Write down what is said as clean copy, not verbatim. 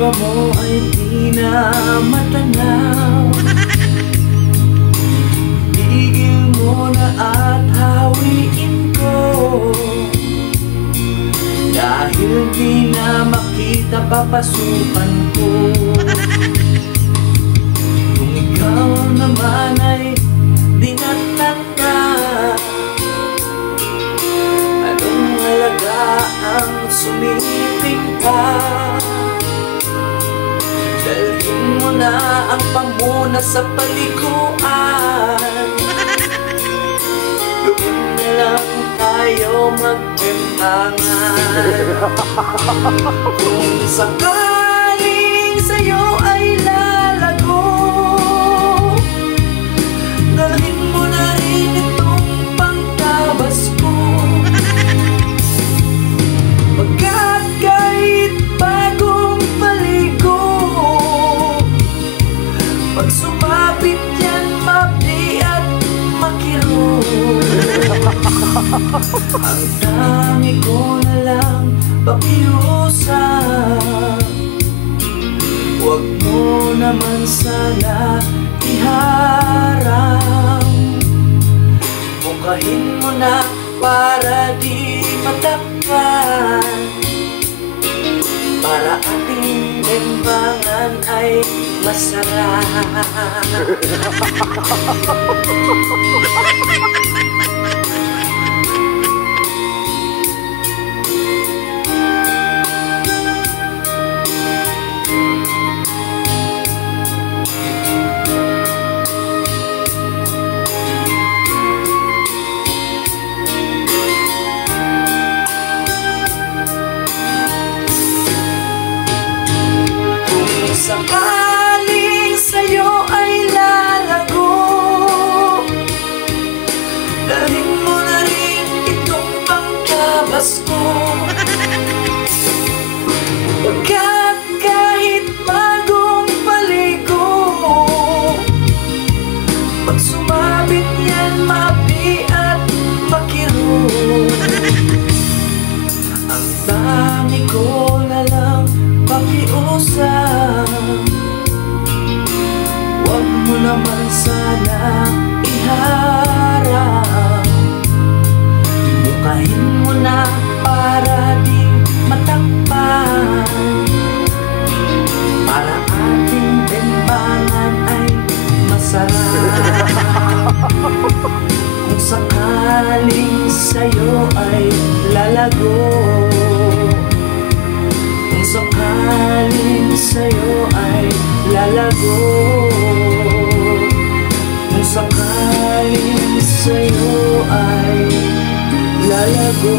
iba mo ay di na matanaw. Tigil mo na at hawiin ko, dahil di na makita papasukan ko. Kung ikaw naman ay di natanda, anong halaga ang sumiping pa? Dalhin mo na ang pamuna sa paliguan, doon na lang tayo magpempangan. Kung sakaling sa'yo ay lalago, dalhin mo na rin itong pangtabas ko. Pagkat kahit bagong paligo, pag sumapit yan mapdi at makiro. Ang tangi ko na lang pakiusap, huwag mo naman sana iharang. Bukahin mo na para di matakpan, para ating lembangan ay masarap. Sakaling sa'yo ay lalago, dalhin mo na rin itong pangtabas ko. Pagkat kahit bagong paligo, pag sumabit yan mapdi at makiro. Ang tangi ko na lang pakiusap, huwag mo naman sana iharap. Bukahin mo na para di matakpan, para ating lembangan ay masarap. Kung sakaling sa'yo ay lalago, kung sakaling sa'yo ay lalago, kung sakaling sa'yo ay lalago.